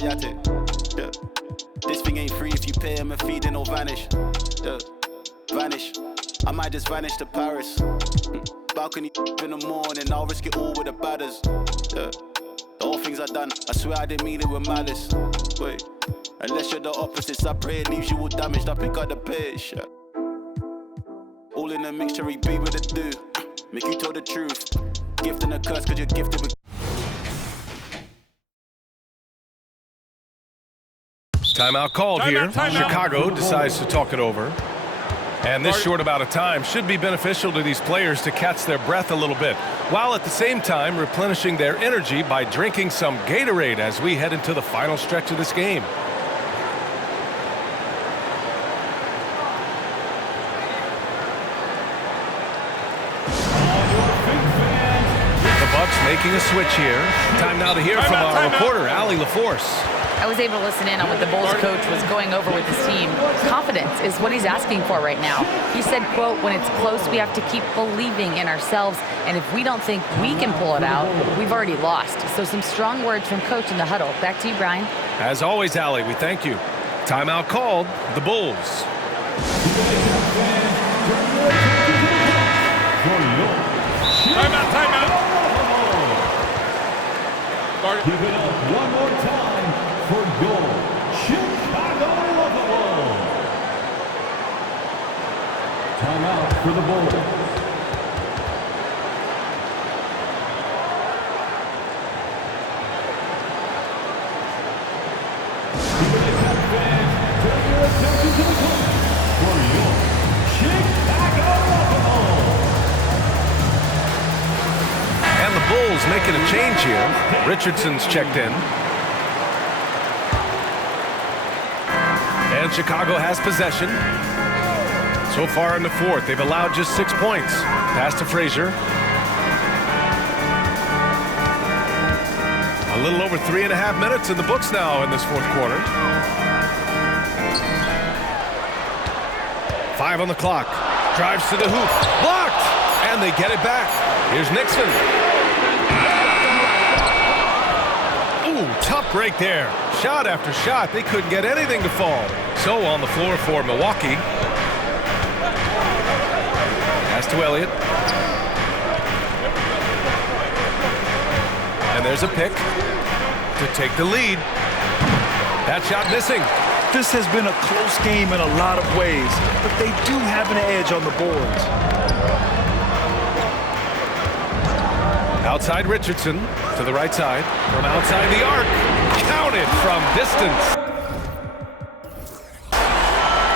Yeah. This thing ain't free if you pay him a fee, then it'll vanish. Yeah. Vanish. I might just vanish to Paris. Balcony in the morning, I'll risk it all with the badders. Yeah. The whole things I done, I swear I didn't mean it with malice. Wait, unless you're the opposites, I pray it leaves you all damaged. I pick up the pitch. Yeah. All in a mixture, he be with the do. Make you tell the truth. Gift and a curse, cause you're gifted with. Timeout called here. Chicago decides to talk it over. And this short amount of time should be beneficial to these players to catch their breath a little bit, while at the same time replenishing their energy by drinking some Gatorade as we head into the final stretch of this game. The Bucks making a switch here. Time now to hear from our reporter, Allie LaForce. I was able to listen in on what the Bulls coach was going over with his team. Confidence is what he's asking for right now. He said, quote, when it's close, we have to keep believing in ourselves. And if we don't think we can pull it out, we've already lost. So some strong words from coach in the huddle. Back to you, Brian. As always, Allie, we thank you. Timeout called, the Bulls. Timeout. Give it up one more time for your Chicago Bulls. Timeout for the Bulls. And the Bulls making a change here. Richardson's checked in. And Chicago has possession. So far in the fourth, they've allowed just 6 points. Pass to Frazier. A little over 3.5 minutes in the books now in this fourth quarter. 5 on the clock. Drives to the hoop. Blocked! And they get it back. Here's Nixon. Ooh, tough break there. Shot after shot. They couldn't get anything to fall. So on the floor for Milwaukee. Pass to Elliott. And there's a pick to take the lead. That shot missing. This has been a close game in a lot of ways, but they do have an edge on the boards. Outside Richardson to the right side. From outside the arc. Counted from distance.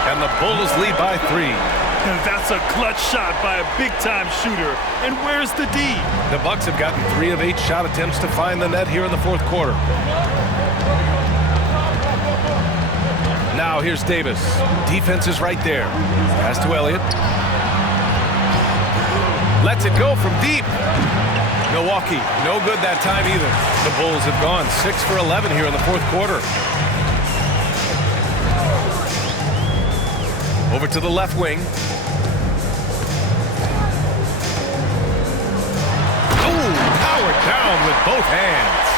And the Bulls lead by 3. And that's a clutch shot by a big-time shooter. And where's the D? The Bucks have gotten 3 of 8 shot attempts to find the net here in the fourth quarter. Now here's Davis. Defense is right there. Pass to Elliott. Lets it go from deep. Milwaukee, no good that time either. The Bulls have gone 6 for 11 here in the fourth quarter. Over to the left wing. Oh, powered down with both hands.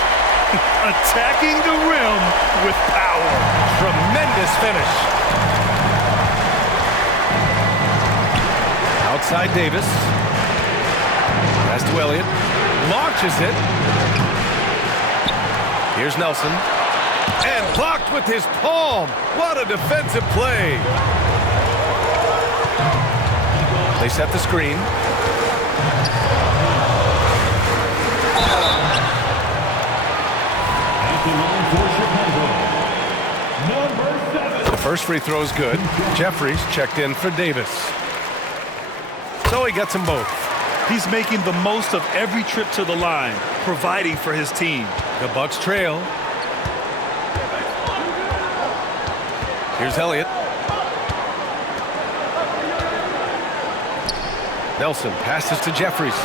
Attacking the rim with power. Tremendous finish. Outside Davis. Pass to Elliott. Launches it. Here's Nelson. And blocked with his palm. What a defensive play. They set the screen. The first free throw is good. Jeffries checked in for Davis. So he gets them both. He's making the most of every trip to the line, providing for his team. The Bucks trail. Here's Elliott. Nelson passes to Jeffries.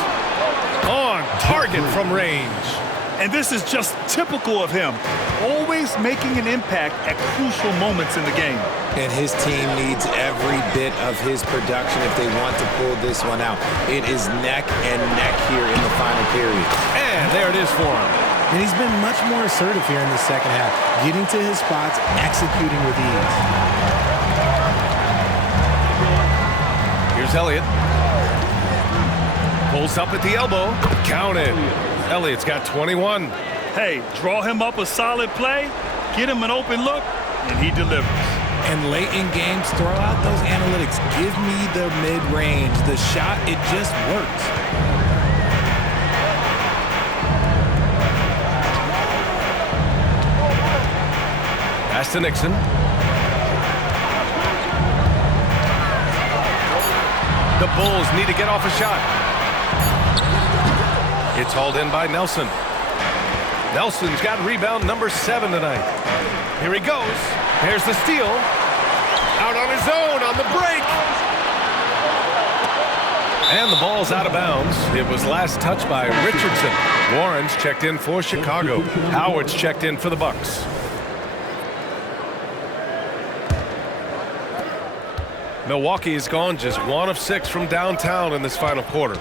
On target from range. And this is just typical of him, always making an impact at crucial moments in the game. And his team needs every bit of his production if they want to pull this one out. It is neck and neck here in the final period. And there it is for him. And he's been much more assertive here in the second half, getting to his spots, executing with ease. Here's Elliott. Pulls up at the elbow. Counted. Elliott's got 21. Hey, draw him up a solid play, get him an open look, and he delivers. And late in games, throw out those analytics. Give me the mid-range. The shot, it just works. Pass to Nixon. The Bulls need to get off a shot. It's hauled in by Nelson. Nelson's got rebound number 7 tonight. Here he goes. Here's the steal. Out on his own on the break. And the ball's out of bounds. It was last touched by Richardson. Warren's checked in for Chicago. Howard's checked in for the Bucks. Milwaukee has gone just 1 of 6 from downtown in this final quarter.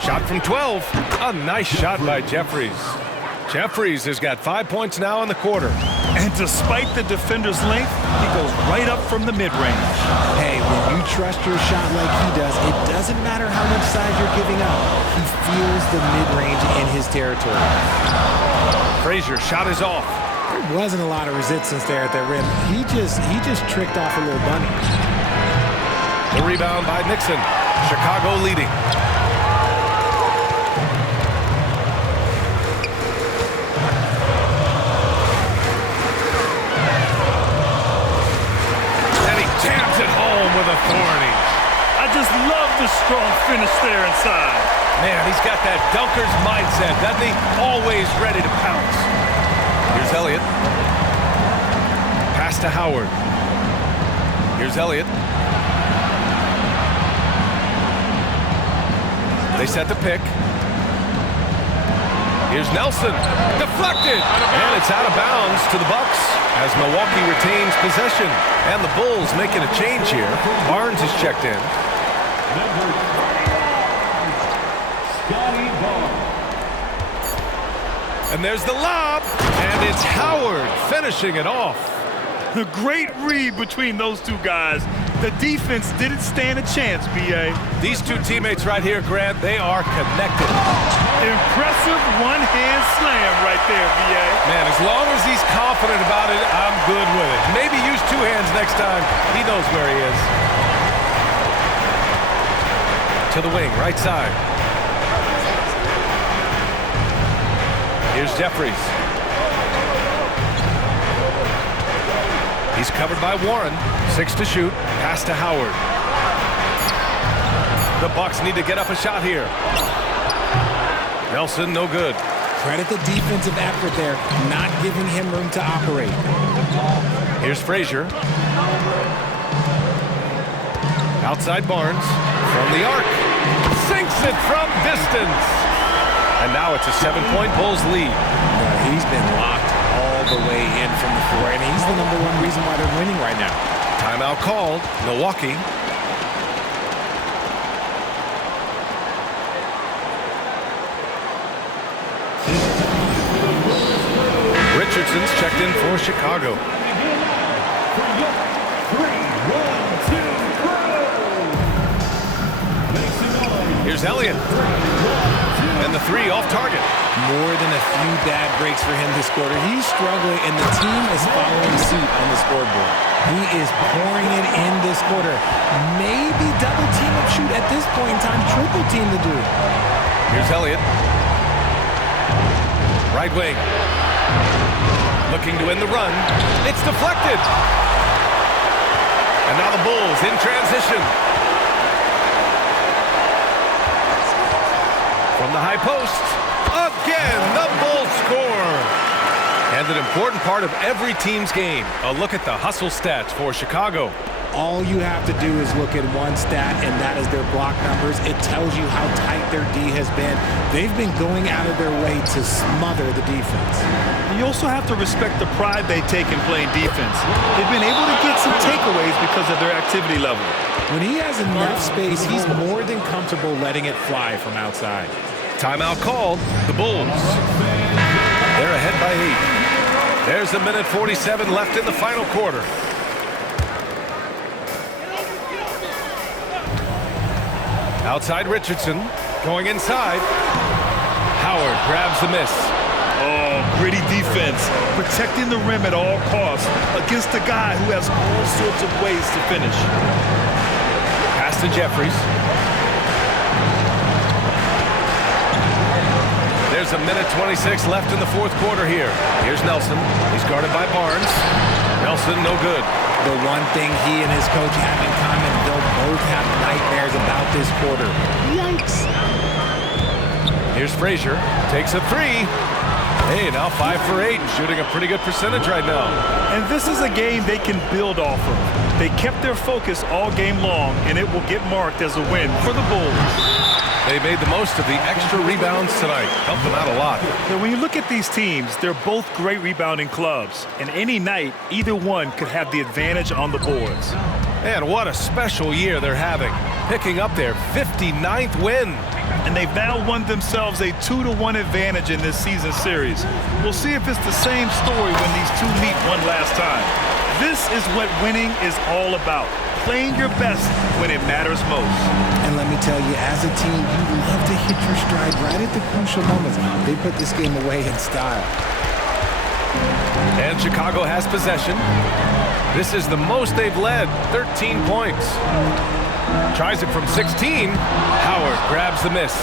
Shot from 12. A nice shot by Jeffries. Jeffries has got 5 points now in the quarter. And despite the defender's length, he goes right up from the mid-range. Hey, when you trust your shot like he does, it doesn't matter how much size you're giving up. He feels the mid-range in his territory. Frazier shot is off. There wasn't a lot of resistance there at that rim. He just tricked off a little bunny. The rebound by Nixon. Chicago leading. And he jams it home with authority. I just love the strong finish there inside. Man, he's got that dunker's mindset, doesn't he? Always ready to pounce. Here's Elliott. Pass to Howard. Here's Elliott. They set the pick. Here's Nelson. Deflected. And it's out of bounds to the Bucks as Milwaukee retains possession. And the Bulls making a change here. Barnes is checked in. And there's the lob, and it's Howard finishing it off. A great read between those two guys. The defense didn't stand a chance, B.A. These two teammates right here, Grant, they are connected. Impressive one-hand slam right there, B.A. Man, as long as he's confident about it, I'm good with it. Maybe use 2 hands next time. He knows where he is. To the wing, right side. Here's Jeffries. He's covered by Warren. 6 to shoot. Pass to Howard. The Bucks need to get up a shot here. Nelson, no good. Credit the defensive effort there, not giving him room to operate. Here's Frazier. Outside Barnes. From the arc. Sinks it from distance. And now it's a 7-point Bulls lead. He's been locked all the way in from the floor, and he's the #1 reason why they're winning right now. Timeout called. Milwaukee. Richardson's checked in for Chicago. Here's Elliott. And the 3 off target. More than a few bad breaks for him this quarter. He's struggling, and the team is following suit on the scoreboard. He is pouring it in this quarter. Maybe double team up shoot at this point in time. Triple team to do. Here's Elliott. Right wing. Looking to end the run. It's deflected. And now the Bulls in transition. From the high post, again, the Bulls score. And an important part of every team's game. A look at the hustle stats for Chicago. All you have to do is look at one stat, and that is their block numbers. It tells you how tight their D has been. They've been going out of their way to smother the defense. You also have to respect the pride they take in playing defense. They've been able to get some takeaways because of their activity level. When he has enough space, he's more than comfortable letting it fly from outside. Timeout called. The Bulls. They're ahead by 8. There's a minute 47 left in the final quarter. Outside Richardson. Going inside. Howard grabs the miss. Oh, gritty defense. Protecting the rim at all costs against a guy who has all sorts of ways to finish. Pass to Jeffries. There's a minute 26 left in the fourth quarter here. Here's Nelson. He's guarded by Barnes. Nelson, no good. The one thing he and his coach have in common, they'll both have nightmares about this quarter. Yikes. Here's Frazier. Takes a 3. Hey, now 5 for 8 and shooting a pretty good percentage right now. And this is a game they can build off of. They kept their focus all game long, and it will get marked as a win for the Bulls. They made the most of the extra rebounds tonight. Helped them out a lot. So when you look at these teams, they're both great rebounding clubs. And any night, either one could have the advantage on the boards. Man, what a special year they're having. Picking up their 59th win. And they've now won themselves a 2-1 advantage in this season series. We'll see if it's the same story when these two meet one last time. This is what winning is all about. Playing your best when it matters most. And let me tell you, as a team, you love to hit your stride right at the crucial moments. They put this game away in style. And Chicago has possession. This is the most they've led, 13 points. Tries it from 16. Howard grabs the miss.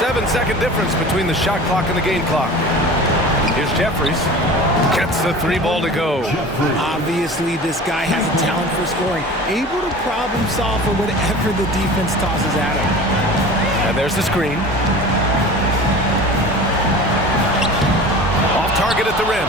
7-second difference between the shot clock and the game clock. Here's Jeffries. Gets the 3 ball to go. Obviously, this guy has a talent for scoring. Able to problem solve for whatever the defense tosses at him. And there's the screen. Off target at the rim.